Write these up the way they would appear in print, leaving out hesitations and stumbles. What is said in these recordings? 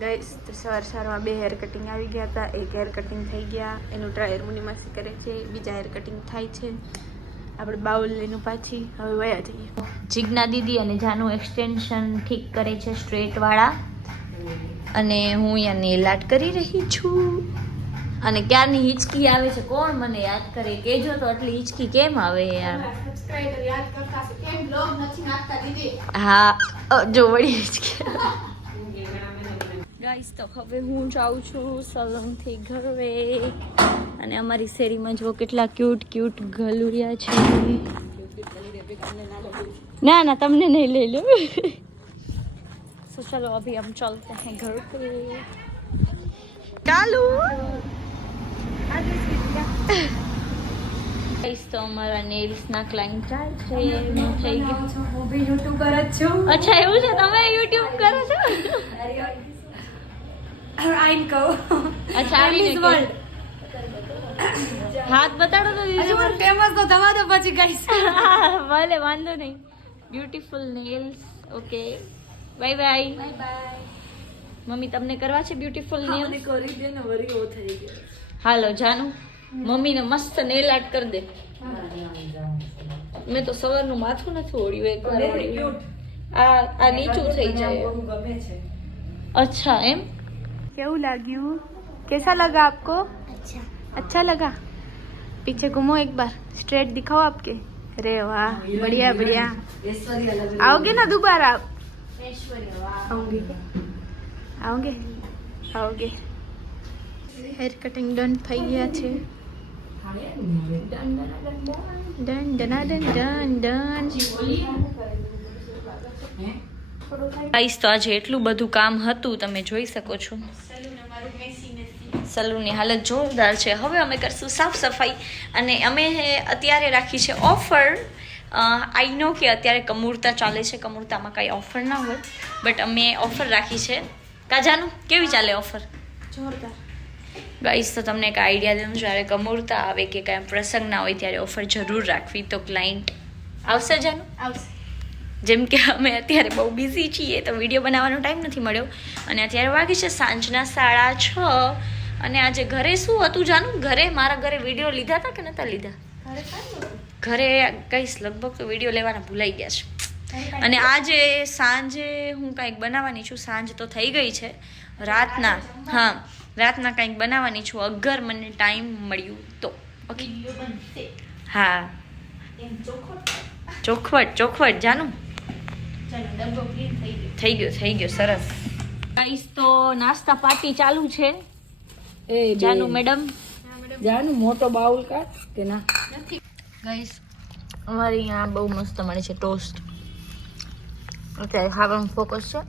Guys તો સવારમાં 2 hair cutting આવી ગયા હતા. એક હેર કટિંગ થઈ ગયા, એનું ટ્રાયર મુની માસી કરે છે. બીજા હેર કટિંગ થાય છે. આપણે બાઉલ લઈને પાછી હવે વયા જઈએ. જીજ્ઞા દીદી અને જાનું એક્સટેન્શન ઠીક કરે છે સ્ટ્રેટ વાળા, અને હું અહીંયા નેલ આર્ટ કરી રહી છું. અને ક્યારની હિચકી આવે છે, કોણ મને યાદ કરે કેજો તો. આટલી હિચકી કેમ આવે યાર? હા જો વળી હિચકી. ગાઈસ તો હવે હું જાઉં છું સલૂનથી ઘરે, અને અમારી શેરીમાં જો કેટલા ક્યુટ ક્યુટ ગલુરિયા છે. ના ના તમને નહીં લઈ લો. तो चलो अभी हम चलते हैं घर पे. ચાલુ ગાઈસ તો અમારા નેલ્સ ના ક્લાઇન્ટ ચાલ છે. હું થઈ ગઈ હું બી યુટ્યુબર જ છું. અચ્છા એવું છે, તમે યુટ્યુબ કરો છો? આઈન કહો. અચ્છા આવી વર્લ્ડ હાથ બતાડો તો દીદી. હજુ ફેમસ તો થવા દો પછી ગાઈસ. ભલે વાંધો નહીં. Beautiful nails. Okay bye bye. Bye bye. Mummy તમને કરવા છે બ્યુટીફુલ નેલ્સ? કરી દે ને વરી ઓ થઈ ગયો. હાલો જાનુ મમ્મીને મસ્ત નેલ આર્ટ કરી દે. મેં તો સવારનું માથું નથી ઓળ્યું, એકવાર ઓળ્યું. આ નીચું થઈ જાય. ગમે છે. अच्छा एम કેવું લાગ્યું? कैसा लगा आपको? अच्छा लगा. पीछे घूमो एक बार, स्ट्रेट दिखाओ आपके. अरे वाह बढ़िया बढ़िया. आओगे ना दोबारा आप? आऊंगी आओगे आओगे. हेयर कटिंग डन થઈ ગયા છે. Done done done done. Guys તો આજે એટલું બધું કામ હતું, તમે જોઈ શકો છો. સલૂનની હાલત જોરદાર છે. હવે અમે કરશું સાફ સફાઈ, અને અમે અત્યારે રાખી છે ઓફર. આઈ નો કે અત્યારે કમૂરતા ચાલે છે, કમૂરતામાં કાંઈ ઓફર ના હોય, બટ અમે ઓફર રાખી છે. કાજાનું કેવી ચાલે ઓફર? જોરદાર. ગાઈસ તો તમને એક આઈડિયા દઉં, જ્યારે કમૂરતા આવે કે કાંઈ પ્રસંગ ના હોય ત્યારે ઓફર જરૂર રાખવી, તો ક્લાયન્ટ આવશે જાનું. આવશે. જેમ કે અમે અત્યારે બહુ બિઝી છીએ તો વિડીયો બનાવવાનો ટાઈમ નથી મળ્યો, અને અત્યારે વાગી છે સાંજના 6:30. અને આજે ઘરે શું હતું જાનું? ઘરે મારા ઘરે વિડીયો લીધા હતા કે નહોતા લીધા? ઘરે કહીશ લગભગ તો વિડીયો લેવાના ભૂલાઈ ગયા છે. અને આજે સાંજે હું કાંઈક બનાવવાની છું. સાંજ તો થઈ ગઈ છે, રાતના. હા રાતના કાંઈક બનાવવાની છું, અગર મને ટાઈમ મળ્યું તો. ઓકે હા ચોખવટ ચોખવટ જાનું. થઈ ગયો સરસ. ગાઈસ તો નાસ્તા પાર્ટી ચાલુ છે. એ જાનું મેડમ જાનું મોટો બાઉલ કાઢ કે ના. ગાઈસ અમારે અહીંયા બહુ મસ્ત મળે છે ટોસ્ટ. અત્યારે ખાવાનું ફોકસ છે,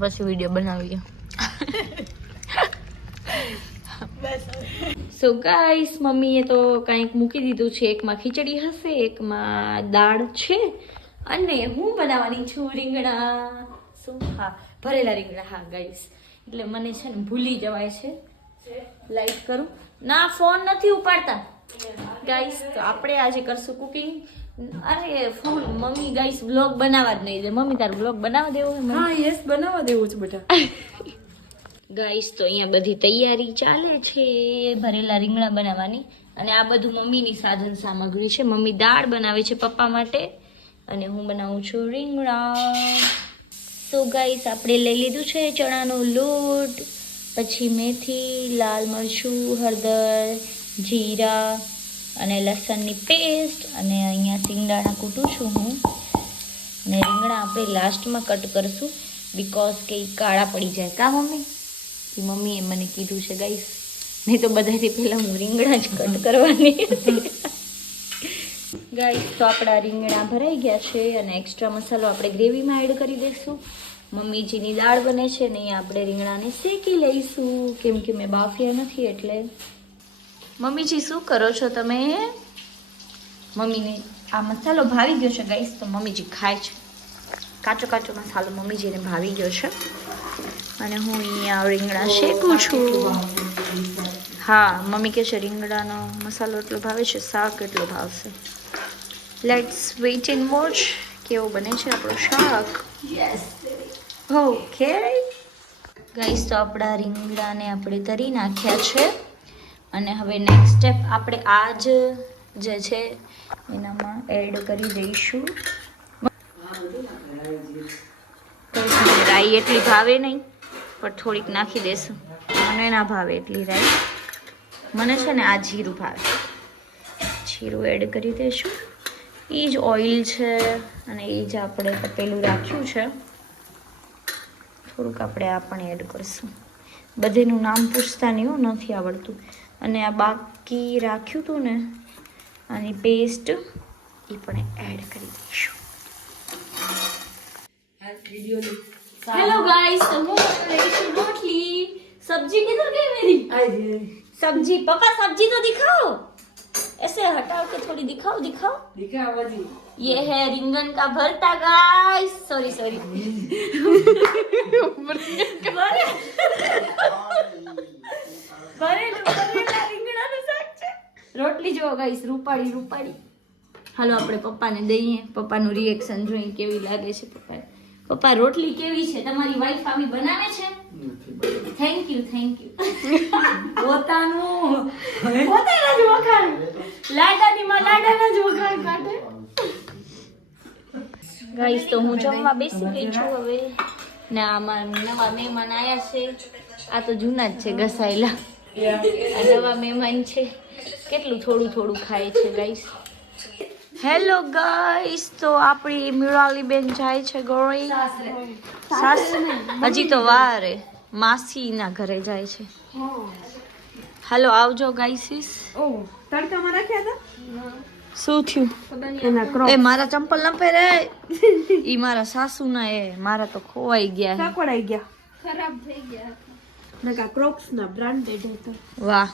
પછી વિડીયો બનાવીએ. સો ગાઈસ મમ્મીએ તો કંઈક મૂકી દીધું છે. એકમાં ખીચડી હશે, એકમાં દાળ છે, અને હું બનાવવાની છું રીંગણા. શું? હા ભરેલા રીંગણા. હા ગાઈસ એટલે મને છે ને ભૂલી જવાય છે. લાઈક કરું ના, ફોન નથી ઉપાડતા ગાઈસ. તો આપણે આજે કરશું કુકિંગ. અરે ફૂલ મમ્મી ગાઈસ વ્લોગ બનાવવા જ નહીં દે. મમ્મી તારું વ્લોગ બનાવવા દેવો? હા યસ બનાવવા દેવું છે બેટા. ગાઈસ તો અહીંયા બધી તૈયારી ચાલે છે ભરેલા રીંગણા બનાવવાની, અને આ બધું મમ્મીની સાધન સામગ્રી છે. મમ્મી દાળ બનાવે છે પપ્પા માટે, અને હું બનાવું છું રીંગણા. તો ગાઈસ આપણે લઈ લીધું છે ચણાનો લોટ, પછી મેથી, લાલ મરચું, હળદર, જીરા અને લસણની પેસ્ટ, અને અહીંયા સિંગદાણા કૂટું છું હું. અને રીંગણા આપણે લાસ્ટમાં કટ કરશું, બીકોઝ કે કાળા પડી જાય. કા મમ્મી? મમ્મીએ મને કીધું છે ગાઈસ, નહીં તો બધાથી પહેલાં હું રીંગણા જ કટ કરવાની હતી. ગાઈસ તો આપણા રીંગણા ભરાઈ ગયા છે, અને એક્સ્ટ્રા મસાલો આપણે ગ્રેવીમાં એડ કરી દઈશું. મમ્મીજીની દાળ બને છે ને અહીંયા આપણે રીંગણાને શેકી લઈશું, કેમ કે મેં બાફ્યા નથી એટલે. મમ્મીજી શું કરો છો તમે? મમ્મીને આ મસાલો ભાવી ગયો છે ગાઈસ, તો મમ્મીજી ખાય છે. કાચો કાચો મસાલો મમ્મીજીને ભાવી ગયો છે, અને હું અહીંયા રીંગણા શેકું છું. હા મમ્મી કહે છે રીંગણાનો મસાલો એટલો ભાવે છે, શાક એટલો ભાવશે. લેટ્સ વેઇટ એન્ડ વોચ કેવો બને છે આપણો શાક. ઓકે ગાઈસ તો આપણા રીંગણાને આપણે તરી નાખ્યા છે અને હવે નેક્સ્ટ સ્ટેપ આપણે આ જ જે છે એનામાં એડ કરી દઈશું. રાઈ એટલી ભાવે નહીં પણ થોડીક નાખી દેશું. મને ના ભાવે એટલી રાઈ, મને છે ને આ જીરું ભાવે. જીરું એડ કરી દઈશું. એ જ ઓઇલ છે અને એ જ આપણે તપેલું રાખ્યું છે. થોડુંક આપણે આ પણ એડ કરીશું. બધેનું નામ પૂછતા નહીં હો, નથી આવડતું. અને આ બાકી રાખ્યું હતું ને આની પેસ્ટ એ પણ એડ કરી દઈશું. हेलो गाइस, तो હું બનાવીશું રોટલી. सब्जी किधर गई मेरी? सब्जी पापा, सब्जी तो दिखाओ. ऐसे हटाओ के थोड़ी दिखाओ. दिखाओ जी. ये है रिंगन का भरता गाइस. सॉरी ભરેલા રીંગણાનું શાક છે. રોટલી જો ગાઈસ, રૂપાળી. હાલો આપણે પપ્પાને દઈએ. પપ્પાનું રિએક્શન જોઈએ કેવી લાગે છે. પપ્પા રોટલી કેવી છે? તમારી વાઈફ આવી બનાવે છે? Thank you. પોતાના જ વખાણ. લાડાની માં લાડાના જ વખાણ કાઢે. ગાઈસ તો હું જમવા બેસી ગઈ છું હવે. ને આમાં નવા મહેમાન આયા છે. આ તો જૂના જ છે ઘસાયેલા. આ નવા મહેમાન છે. કેટલું થોડું ખાય છે ગાઈસ. હેલો ગાઈસ, તો આપણી મ્યુરાલી બેન જાય છે ગોળી હજી તો વાર હે. માસીના ઘરે જાય છે. હાલો આવજો ગાઈસીસ. તડકામાં રાખ્યા હતા. શું થયું? એ મારા ચંપલ ન પહેરે. ઈ મારા સાસુના એ મારા તો ખોવાઈ ગયા. ખરાબ થઈ ગયા. નકા ક્રોક્સ ના બ્રાન્ડેડ હતા. વાહ,